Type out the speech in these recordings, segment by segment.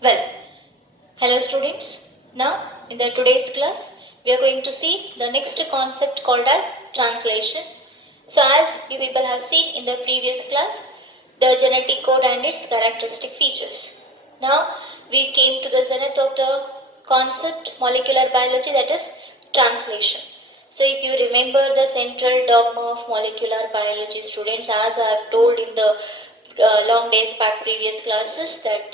Well, hello students. Now in the today's class we are going to see the next concept called as translation. So as you people have seen in the previous class, the genetic code and its characteristic features. Now we came to the zenith of the concept molecular biology, that is translation. So if you remember the central dogma of molecular biology, students, as I have told in the long days back previous classes, that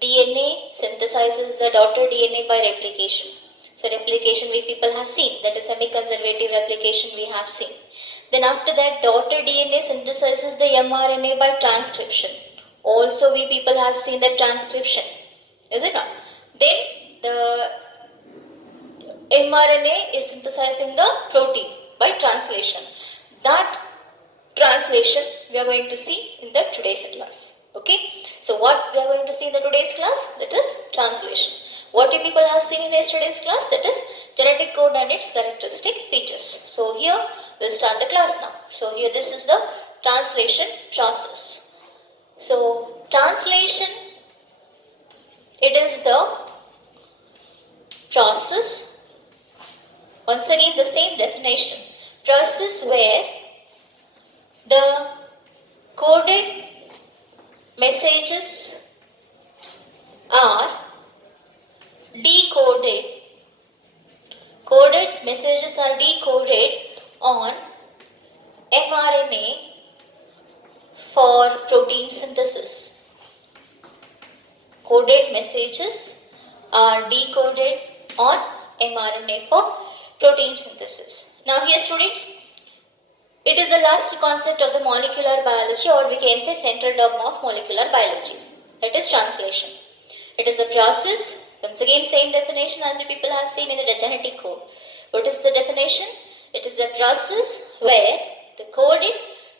DNA synthesizes the daughter DNA by replication. So replication we people have seen, that is semi-conservative replication we have seen. Then after that, daughter DNA synthesizes the mRNA by transcription. Also we people have seen that transcription, is it not? Then the mRNA is synthesizing the protein by translation. That translation we are going to see in the today's class. Okay, so what we are going to see in the today's class, that is translation. What you people have seen in the yesterday's class, that is genetic code and its characteristic features. So here we'll start the class now. So here this is the translation process. So translation, it is the process, once again the same definition, process where the coded messages are decoded. Coded messages are decoded on mRNA for protein synthesis. Coded messages are decoded on mRNA for protein synthesis. Now here students, it is the last concept of the molecular biology, or we can say central dogma of molecular biology. That is translation. It is the process, once again same definition as you people have seen in the genetic code. What is the definition? It is the process where the coded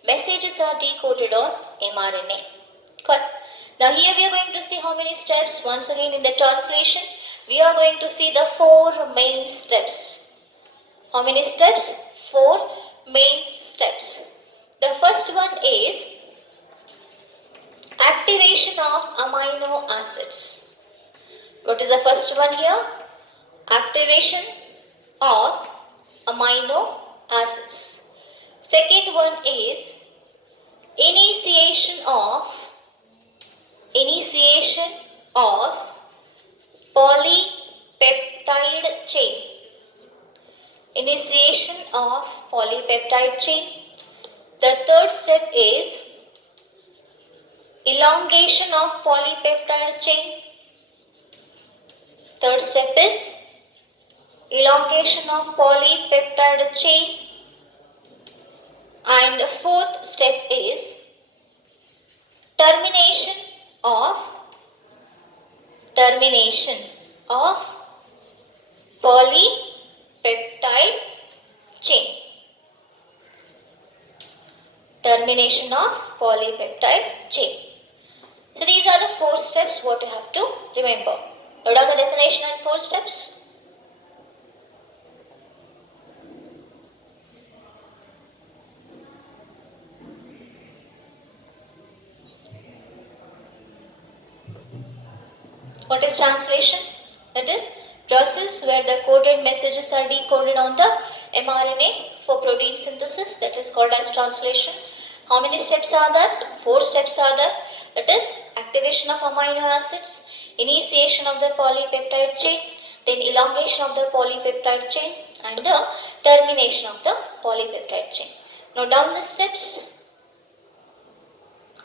messages are decoded on mRNA. Correct. Now here we are going to see how many steps. Once again in the translation, we are going to see the 4 main steps. How many steps? 4 main steps. The first one is activation of amino acids. What is the first one here? Activation of amino acids. Second one is initiation of polypeptide chain. Initiation of polypeptide chain. The third step is elongation of polypeptide chain. Third step is elongation of polypeptide chain. And the fourth step is termination of polypeptide chain. Termination of polypeptide chain. So these are the 4 steps what you have to remember. Note down the definition and 4 steps. What is translation? That is process where the coded messages are decoded on the mRNA for protein synthesis, that is called as translation. How many steps are there? 4 steps are there. That is activation of amino acids, initiation of the polypeptide chain, then elongation of the polypeptide chain, and the termination of the polypeptide chain. Note down the steps.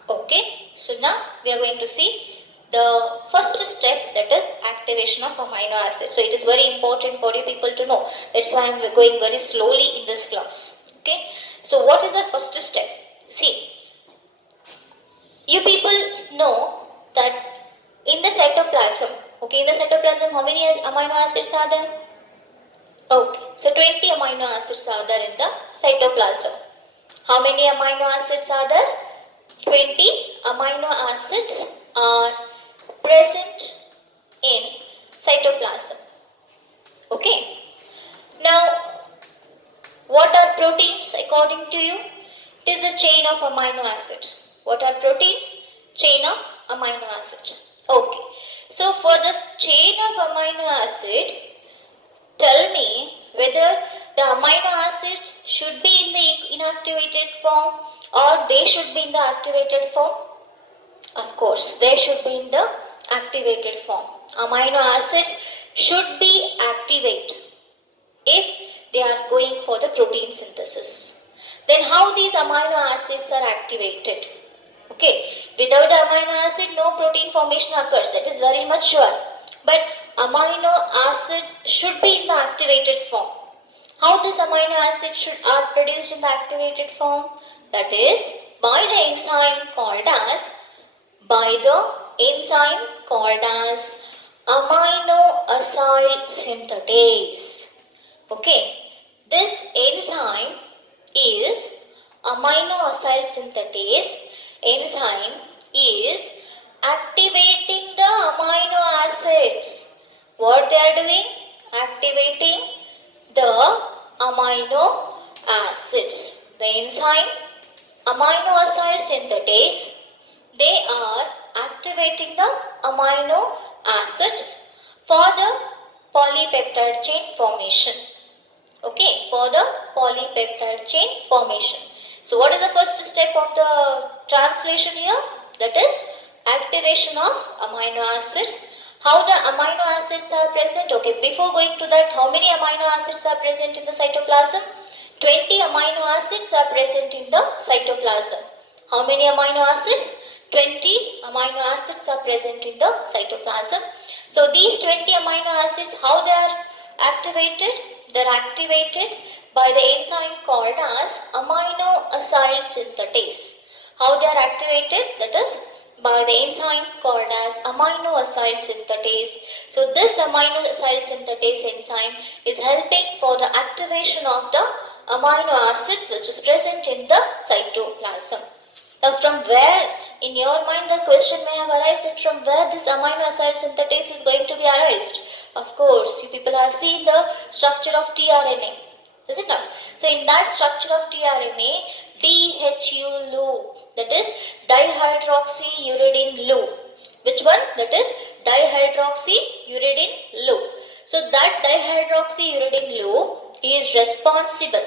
Okay, so now we are going to see the first step, that is activation of amino acids. So it is very important for you people to know. That's why I am going very slowly in this class. Okay. So what is the first step? See, you people know that in the cytoplasm, okay, in the cytoplasm how many amino acids are there? Okay, so 20 amino acids are there in the cytoplasm. How many amino acids are there? 20 amino acids are present in cytoplasm. Okay. Now, what are proteins according to you? It is the chain of amino acid. What are proteins? Chain of amino acid. Okay. So acid, tell me whether the amino acids should be in the inactivated form or they should be in the activated form. Of course, they should be in the activated form. Amino acids should be activated if they are going for the protein synthesis. Then how these amino acids are activated? Okay, without the amino acid, no protein formation occurs. That is very much sure. But amino acids should be in the activated form. How this amino acid are produced in the activated form? That is by the enzyme called as amino acid synthetase. Okay, this enzyme is amino acid synthetase. Enzyme is activating the amino acids. What they are doing? Activating the amino acids. The enzyme amino acid synthetase, they are activating the amino acids for the polypeptide chain formation. Okay, for the polypeptide chain formation. So what is the first step of the translation here? That is activation of amino acid. How the amino acids are present? Okay, before going to that, how many amino acids are present in the cytoplasm? 20 amino acids are present in the cytoplasm. How many amino acids? 20 amino acids are present in the cytoplasm. So these 20 amino acids, how they are activated? They are activated by the enzyme called as amino acid synthetase. How they are activated? That is by the enzyme called as amino acid synthetase. So this amino acid synthetase enzyme is helping for the activation of the amino acids which is present in the cytoplasm. Now from where in your mind the question may have arisen that from where this amino acid synthetase is going to be arised? Of course, you people have seen the structure of tRNA. Is it not? So in that structure of tRNA, DHU loop, that is dihydroxyuridine loop. Which one? That is dihydroxyuridine loop. So that dihydroxyuridine loop is responsible.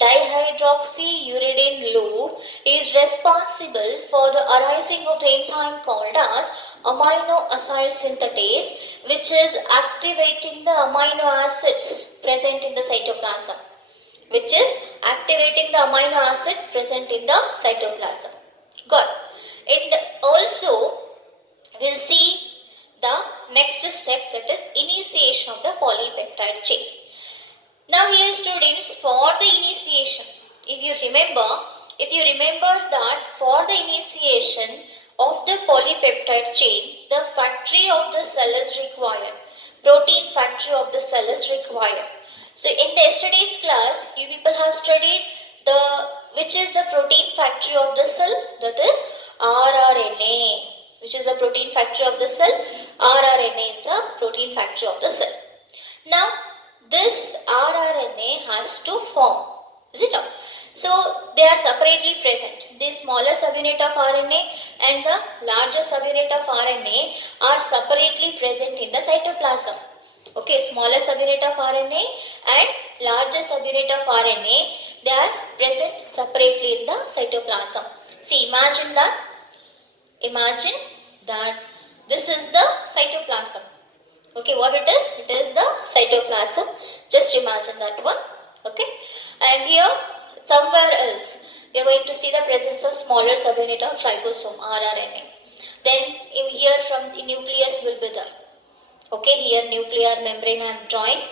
Dihydroxyuridine loop is responsible for the arising of the enzyme called as amino acid synthetase, which is activating the amino acids present in the cytoplasm. Which is activating the amino acid present in the cytoplasm. Good. And also we'll see the next step, that is initiation of the polypeptide chain. Now here students, for the initiation, if you remember that for the initiation of the polypeptide chain, the factory of the cell is required. Protein factory of the cell is required. So in the yesterday's class, you people have studied which is the protein factory of the cell, that is rRNA. Which is the protein factory of the cell? rRNA is the protein factory of the cell. Now this rRNA has to form, is it not? So they are separately present. The smaller subunit of RNA and the larger subunit of RNA are separately present in the cytoplasm. Okay, smaller subunit of RNA and larger subunit of RNA, they are present separately in the cytoplasm. See, imagine that this is the cytoplasm. Okay, what it is? It is the cytoplasm. Just imagine that one. Okay, and here somewhere else we are going to see the presence of smaller subunit of ribosome, rRNA. Then here from the nucleus will be there. Okay, here nuclear membrane I am drawing.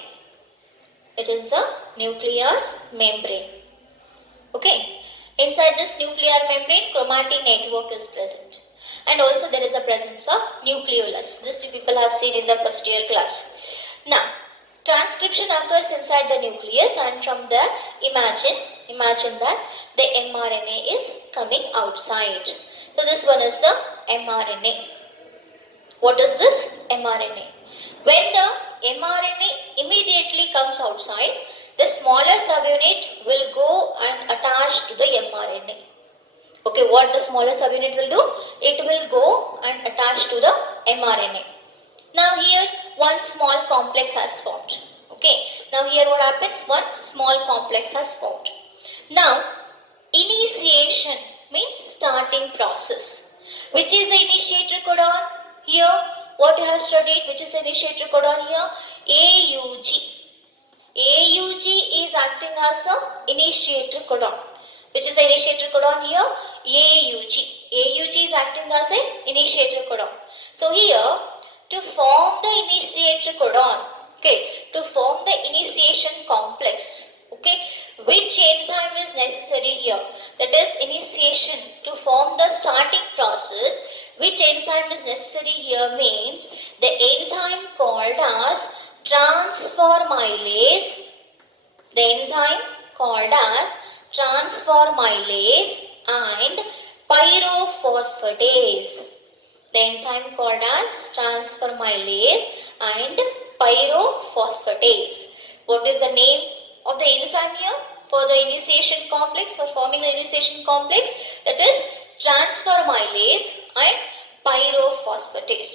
It is the nuclear membrane. Okay, inside this nuclear membrane, chromatin network is present. And also there is a presence of nucleolus. This you people have seen in the first year class. Now, transcription occurs inside the nucleus, and from there imagine that the mRNA is coming outside. So this one is the mRNA. What is this mRNA? When the mRNA immediately comes outside, the smaller subunit will go and attach to the mRNA. Okay, what the smaller subunit will do? It will go and attach to the mRNA. Now now here one small complex has formed. Okay, now here what happens? One small complex has formed. Now, initiation means starting process. Which is the initiator codon? Here, what you have studied, which is the initiator codon here? AUG. AUG is acting as the initiator codon. Which is the initiator codon here? AUG. AUG is acting as an initiator codon. So here, to form the initiator codon, to form the initiation complex, which enzyme is necessary here? That is initiation to form the starting process. Which enzyme is necessary here means the enzyme called as transformylase. The enzyme called as transformylase and pyrophosphatase. The enzyme called as transformylase and pyrophosphatase. What is the name of the enzyme here for the initiation complex, for forming the initiation complex? That is transformylase and pyrophosphatase.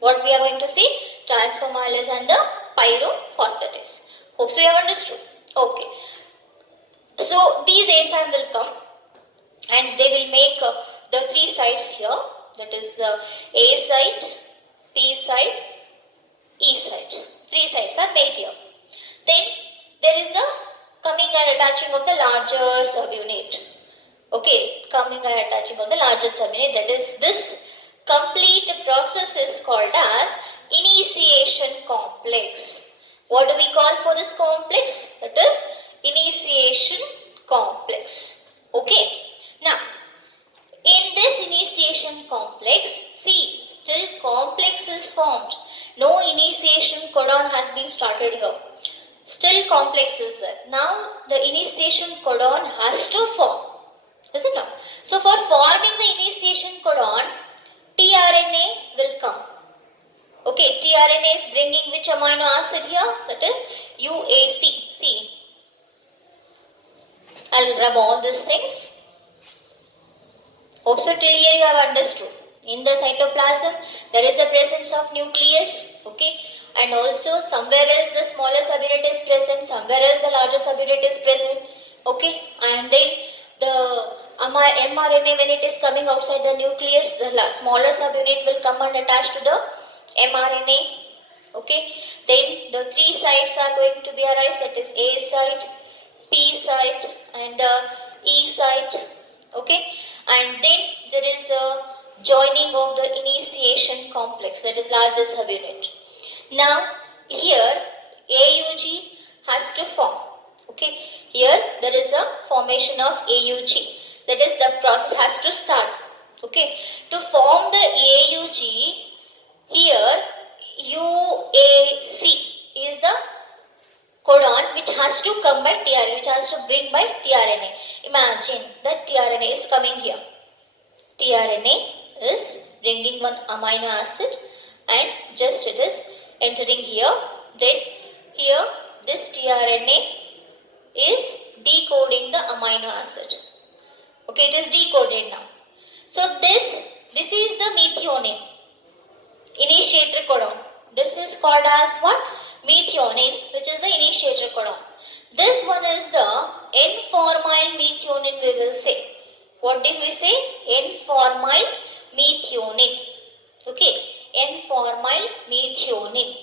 What we are going to see? Transformylase and the pyrophosphatase. Hope so you have understood. Okay. So these enzymes will come and they will make the three sites here. That is the A site, P site, E site. Three sites are made here. Then there is a coming and attaching of the larger subunit. Coming and attaching of the larger subunit. That is, this complete process is called as initiation complex. What do we call for this complex? That is initiation complex. Now, in this initiation complex, see, still complex is formed. No initiation codon has been started here. Still complex is there. Now, the initiation codon has to form. Is it not? So, for forming the initiation codon, tRNA will come. tRNA is bringing which amino acid here? That is UAC. See, I'll rub all these things. Hope so till here you have understood. In the cytoplasm, there is a presence of nucleus, and also somewhere else the smaller subunit is present, somewhere else the larger subunit is present, and then the mRNA, when it is coming outside the nucleus, the smaller subunit will come and attach to the mRNA, then the three sites are going to be arise, that is A site, P site and the E site, and then there is a joining of the initiation complex, that is larger subunit. Now here AUG has to form. Here there is a formation of AUG, that is the process has to start. To form the AUG, here UAC is the codon which has to come by tRNA, which has to bring by tRNA. Imagine that tRNA is coming here. tRNA is bringing one amino acid and just it is entering here. Then here this tRNA is decoding the amino acid. It is decoded now. So this is the methionine, initiator codon. This is called as what? Methionine, which is the initiator codon. This one is the N-formyl methionine, we will say. What did we say? N-formyl methionine. N-formyl methionine.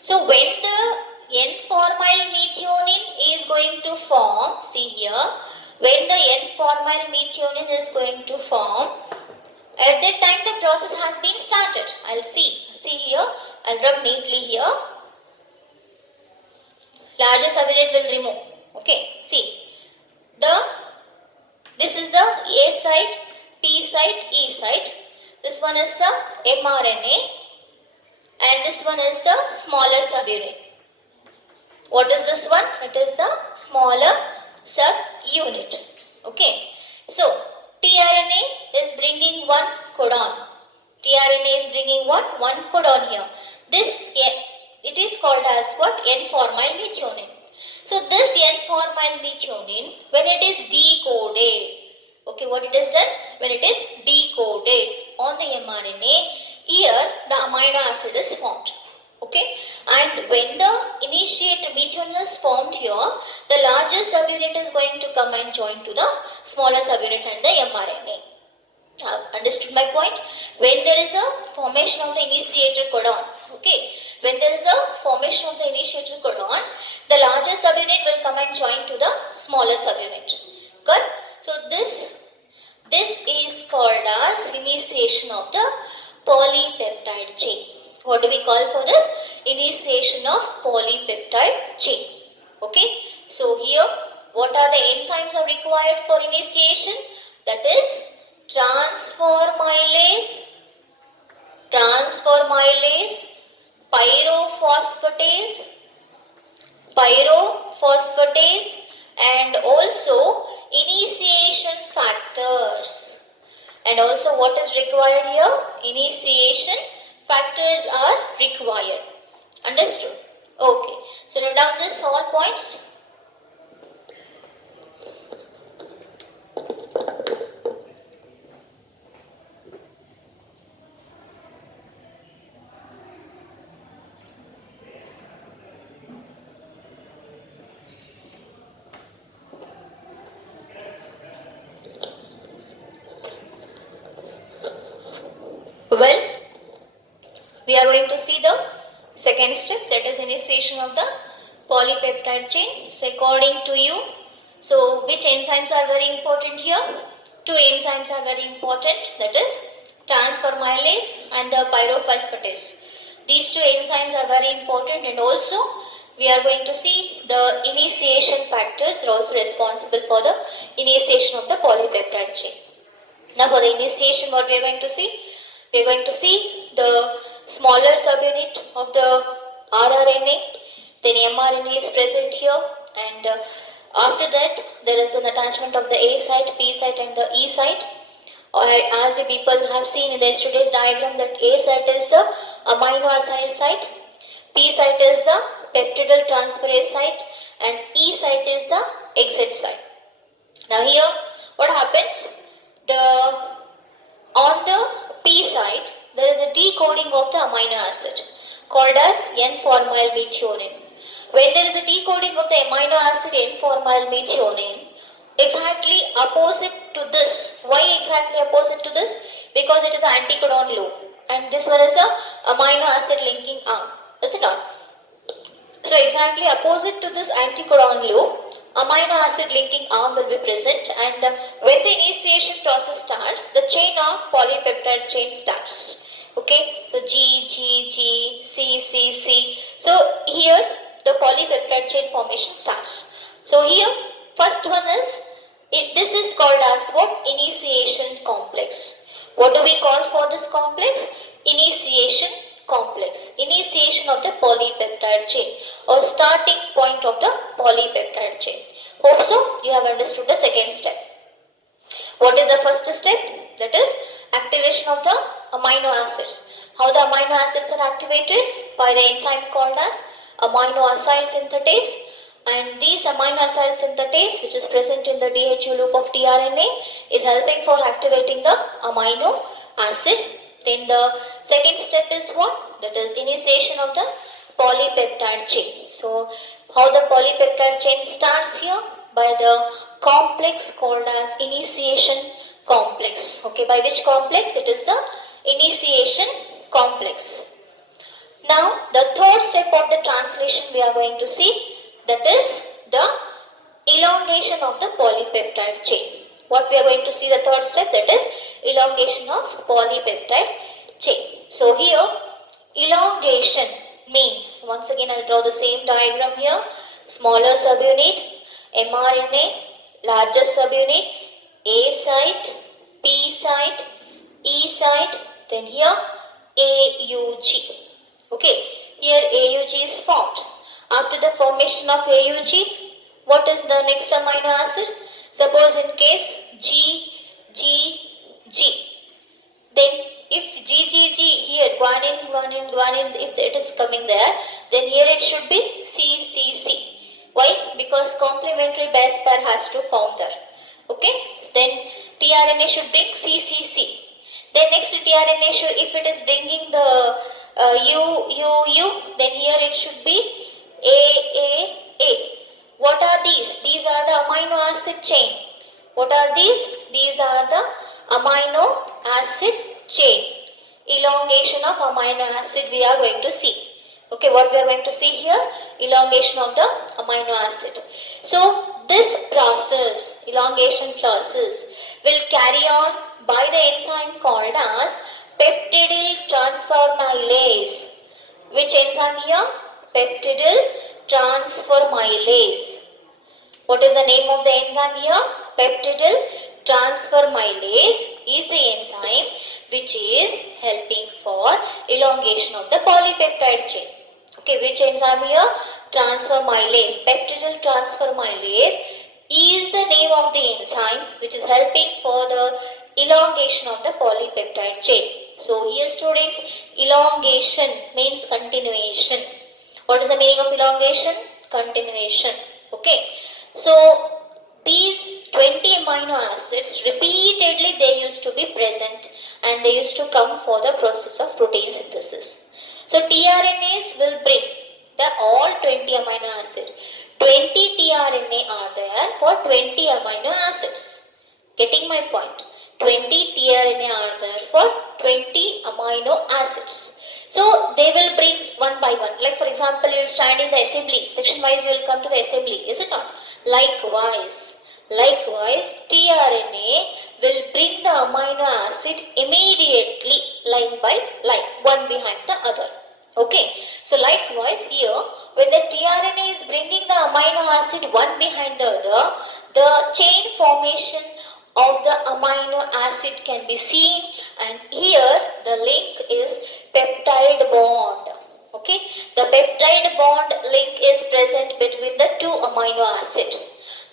So when the N-formyl methionine is going to form, see here, when the N-formyl methionine is going to form, at that time the process has been started. I'll see here, I'll rub neatly here. Larger subunit will remove. See, this is the A site, P site, E site. This one is the mRNA and this one is the smaller subunit. What is this one? It is the smaller subunit. So tRNA is bringing one codon. tRNA is bringing what? One codon here. This, it is called as what? N-formyl methionine. So this N-formyl methionine, when it is decoded, what it is done? When it is decoded on the mRNA, here the amino acid is formed. Okay, and when the initiator methionine is formed here, the larger subunit is going to come and join to the smaller subunit and the mRNA. Understood my point? When there is a formation of the initiator codon, okay, when there is a formation of the initiator codon, the larger subunit will come and join to the smaller subunit. Good. So this is called as initiation of the polypeptide chain. What do we call for this? Initiation of polypeptide chain. Okay. So here, what are the enzymes are required for initiation? That is transformylase, pyrophosphatase, and also initiation factors. And also what is required here? Initiation factors are required. Understood? Okay. So note down this all points. Well, we are going to see the second step, that is initiation of the polypeptide chain. So according to you, so which enzymes are very important here? Two enzymes are very important, that is transformylase and the pyrophosphatase. These two enzymes are very important, and also we are going to see the initiation factors are also responsible for the initiation of the polypeptide chain. Now for the initiation, what we are going to see? We are going to see the smaller subunit of the rRNA, then mRNA is present here, and after that there is an attachment of the A site, P site and the E site. As you people have seen in the yesterday's diagram, that A site is the amino acid site, P site is the peptidyl transferase site, and E site is the exit site. Now here what happens? On the P site, there is a decoding of the amino acid called as N-formylmethionine. When there is a decoding of the amino acid N-formylmethionine, exactly opposite to this. Why exactly opposite to this? Because it is an anticodon loop, and this one is the amino acid linking arm. Is it not? So exactly opposite to this anticodon loop, amino acid linking arm will be present, and when the initiation process starts, the chain of polypeptide chain starts. Okay, so G, G, G, C, C, C. So here the polypeptide chain formation starts. So here first one is, this is called as what? Initiation complex. What do we call for this complex? Initiation complex. Initiation of the polypeptide chain, or starting point of the polypeptide chain. Hope so you have understood the second step. What is the first step? That is activation of the amino acids. How the amino acids are activated? By the enzyme called as amino acid synthetase, and these amino acid synthetase, which is present in the DHU loop of tRNA, is helping for activating the amino acid. Then the second step is what? That is initiation of the polypeptide chain. So how the polypeptide chain starts here? By the complex called as initiation complex. Okay, by which complex? It is the initiation complex. Now the third step of the translation we are going to see, that is the elongation of the polypeptide chain. What we are going to see the third step, that is elongation of polypeptide chain. So here elongation means, once again I will draw the same diagram here, smaller subunit, mRNA, larger subunit, A site, P site, E site, then here AUG. Okay, here AUG is formed. After the formation of AUG, what is the next amino acid? Suppose in case GGG, then if GGG here, guanine, if it is coming there, then here it should be CCC. Why? Because complementary base pair has to form there. Okay, then tRNA should bring CCC. Then next tRNA should, if it is bringing the U, then here it should be A. What are these? These are the amino acid chain. What are these? These are the amino acid chain. Elongation of amino acid we are going to see. Okay, what we are going to see here? Elongation of the amino acid. So this process, elongation process, will carry on by the enzyme called as peptidyl transformylase. Which enzyme here? Peptidyl transformylase. What is the name of the enzyme here? Peptidyl transformylase is the enzyme which is helping for elongation of the polypeptide chain. Okay, which enzyme here? Transformylase. Peptidyl transformylase is the name of the enzyme which is helping for the elongation of the polypeptide chain. So here students, elongation means continuation. What is the meaning of elongation? Continuation. Okay. So these 20 amino acids repeatedly they used to be present and they used to come for the process of protein synthesis. So tRNAs will bring the all 20 amino acids. 20 tRNA are there for 20 amino acids. Getting my point? 20 tRNA are there for 20 amino acids. So they will bring one by one. Like for example, you will stand in the assembly. Section wise you will come to the assembly. Is it not? Likewise, tRNA will bring the amino acid immediately line by line, one behind the other. Okay. So likewise here, when the tRNA is bringing the amino acid one behind the other, the chain formation of the amino acid can be seen, and here the link is peptide bond. Okay, the peptide bond link is present between the two amino acid.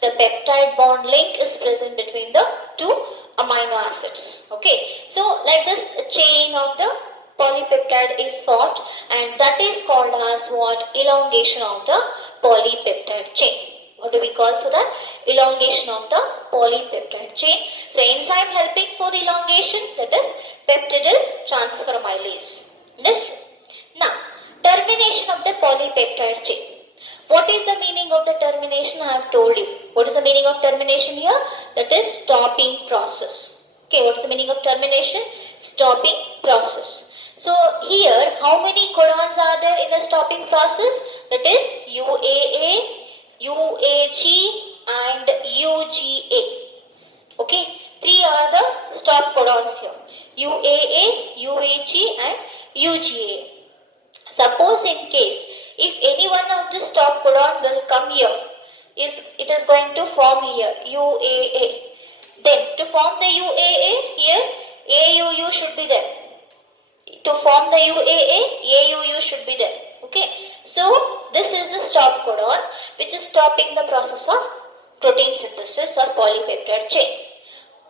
The peptide bond link is present between the two amino acids. Okay, so like this chain of the polypeptide is formed, and that is called as what? Elongation of the polypeptide chain. What do we call for that? Elongation of the polypeptide chain. So enzyme helping for the elongation, that is peptidyl transformylase. Understood? Now, termination of the polypeptide chain. What is the meaning of the termination? I have told you. What is the meaning of termination here? That is stopping process. Okay, what is the meaning of termination? Stopping process. So here, how many codons are there in the stopping process? That is UAA, UAG and UGA. Okay, three are the stop codons here. UAA, UAG and UGA. Suppose in case if any one of the stop codon will come here, it is going to form here UAA. Then to form the UAA here, AUU should be there. To form the UAA, AUU should be there. Okay. So this is the stop codon which is stopping the process of protein synthesis or polypeptide chain.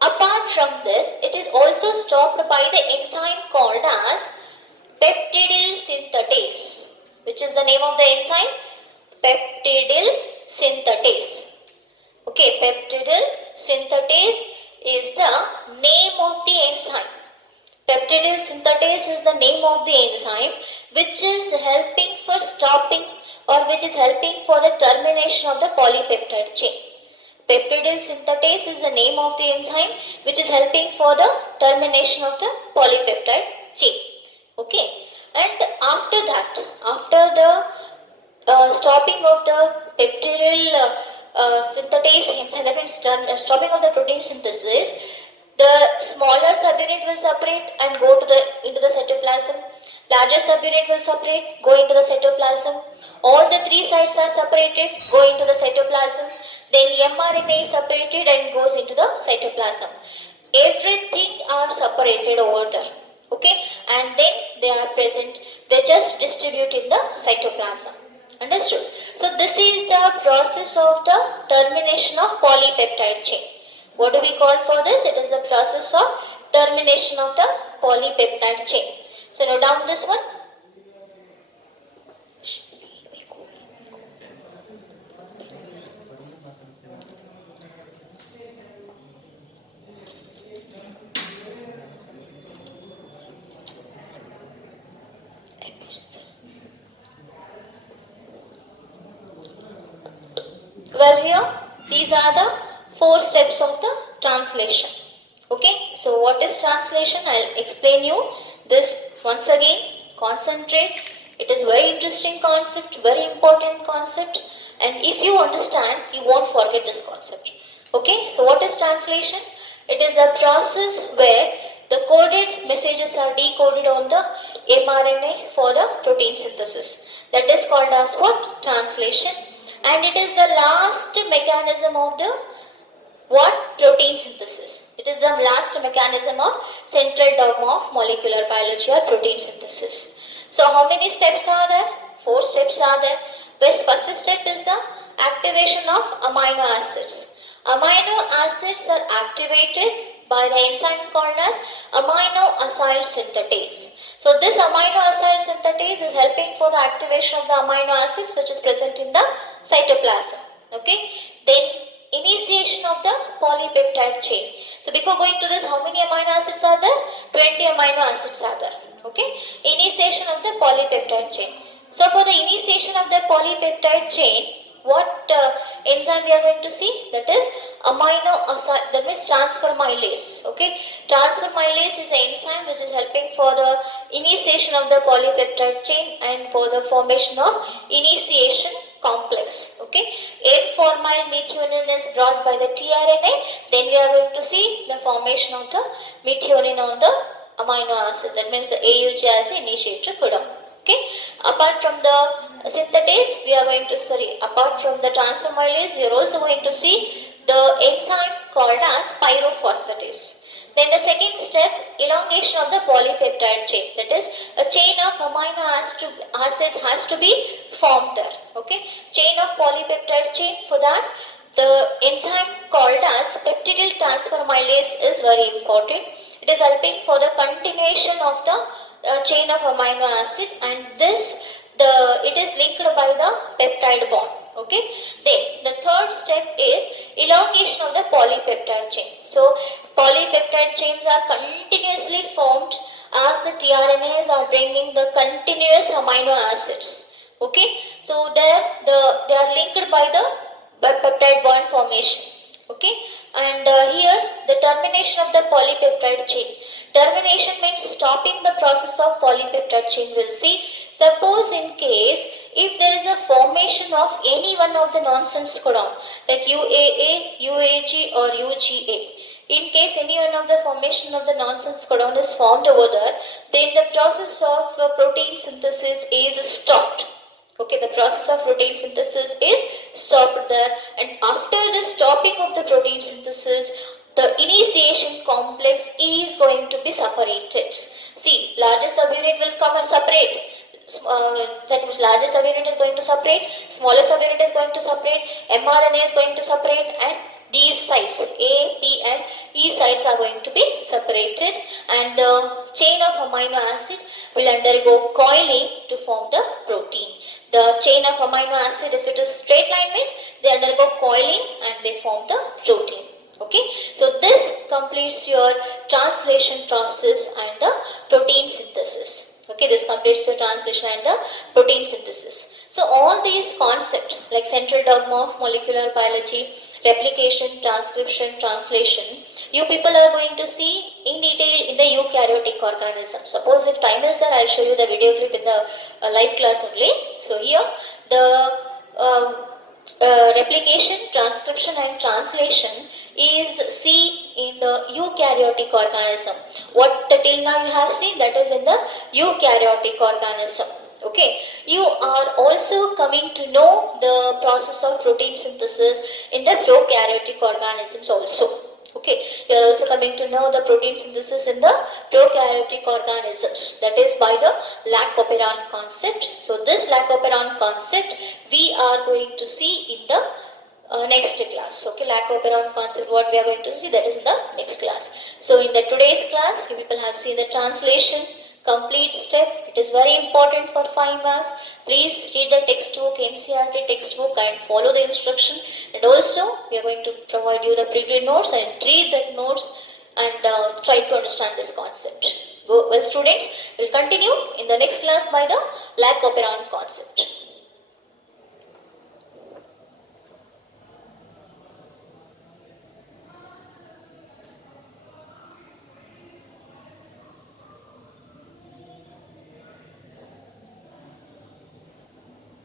Apart from this, it is also stopped by the enzyme called as peptidyl synthetase. Which is the name of the enzyme? Peptidyl synthetase. Okay, peptidyl synthetase is the name of the enzyme. Peptidyl synthetase is the name of the enzyme which is helping for stopping or which is helping for the termination of the polypeptide chain. Peptidyl synthetase is the name of the enzyme which is helping for the termination of the polypeptide chain. Okay, and after that, after the stopping of the peptidyl synthetase enzyme, that means stopping of the protein synthesis, the smaller subunit will separate and go into the cytoplasm. Larger subunit will separate, go into the cytoplasm. All the three sites are separated, go into the cytoplasm. Then mRNA is separated and goes into the cytoplasm. Everything are separated over there. Okay, and then they are present. They just distribute in the cytoplasm. Understood? So this is the process of the termination of polypeptide chain. What do we call for this? It is the process of termination of the polypeptide chain. So note down this one. Well, here these are the 4 steps of the translation. Okay, so what is translation? I'll explain you this once again. Concentrate. It is very interesting concept, very important concept, and if you understand, you won't forget this concept. Okay, so what is translation? It is a process where the coded messages are decoded on the mRNA for the protein synthesis. That is called as what? Translation. And it is the last mechanism of the what? Protein synthesis. It is the last mechanism of central dogma of molecular biology or protein synthesis. So how many steps are there? 4 steps are there. First step is the activation of amino acids. Amino acids are activated by the enzyme called as amino acyl synthetase. So this amino acyl synthetase is helping for the activation of the amino acids which is present in the cytoplasm. Okay. Then initiation of the polypeptide chain. So before going to this, how many amino acids are there? 20 amino acids are there. Okay. Initiation of the polypeptide chain. So for the initiation of the polypeptide chain, what enzyme we are going to see? That is amino acid, that means transfermylase. Okay, transfermylase is the enzyme which is helping for the initiation of the polypeptide chain and for the formation of initiation complex. Okay, N-formyl methionine is brought by the tRNA. Then we are going to see the formation of the methionine on the amino acid. That means the AUG as the initiator codon. Okay, apart from the synthetase, we are going to apart from the transformylase, we are also going to see the enzyme called as pyrophosphatase. Then the second step, elongation of the polypeptide chain. That is, a chain of amino acids has to be formed there. Okay, chain of polypeptide chain. For that, the enzyme called as peptidyl transformylase is very important. It is helping for the continuation of the chain of amino acid, and it is linked by the peptide bond. Okay. Then the third step is elongation of the polypeptide chain. So polypeptide chains are continuously formed as the tRNAs are bringing the continuous amino acids. Okay. So there they are linked by the peptide bond formation. Okay. And here the termination of the polypeptide chain. Termination means stopping the process of polypeptide chain. We'll see. Suppose in case if there is a formation of any one of the nonsense codon like UAA, UAG or UGA. In case any one of the formation of the nonsense codon is formed over there, then the process of protein synthesis is stopped. Okay, the process of protein synthesis is stopped there, and after the stopping of the protein synthesis, the initiation complex is going to be separated. See, largest subunit will come and separate. That means largest subunit is going to separate, smallest subunit is going to separate, mRNA is going to separate, and these sites A, T and E sites are going to be separated, and the chain of amino acid will undergo coiling to form the protein. The chain of amino acid, if it is straight line, means they undergo coiling and they form the protein. Okay, so this completes your translation process and the protein synthesis. Okay, this completes your translation and the protein synthesis. So all these concepts like central dogma of molecular biology, replication, transcription, translation, you people are going to see in detail in the eukaryotic organism. Suppose if time is there, I'll show you the video clip in the live class only. So here the replication, transcription and translation is seen in the eukaryotic organism. What till now you have seen, that is in the eukaryotic organism. Okay, you are also coming to know the process of protein synthesis in the prokaryotic organisms also. Okay, you are also coming to know the protein synthesis in the prokaryotic organisms, that is by the Lac-Operon concept. So this Lac-Operon concept we are going to see in the next class. Okay, Lac-Operon concept what we are going to see, that is in the next class. So in the today's class you people have seen the translation complete step. It is very important for 5 marks. Please read the textbook, NCERT textbook, and follow the instruction. And also we are going to provide you the pre-read notes, and read that notes and try to understand this concept. Well, students, we'll continue in the next class by the Lac-Operon concept.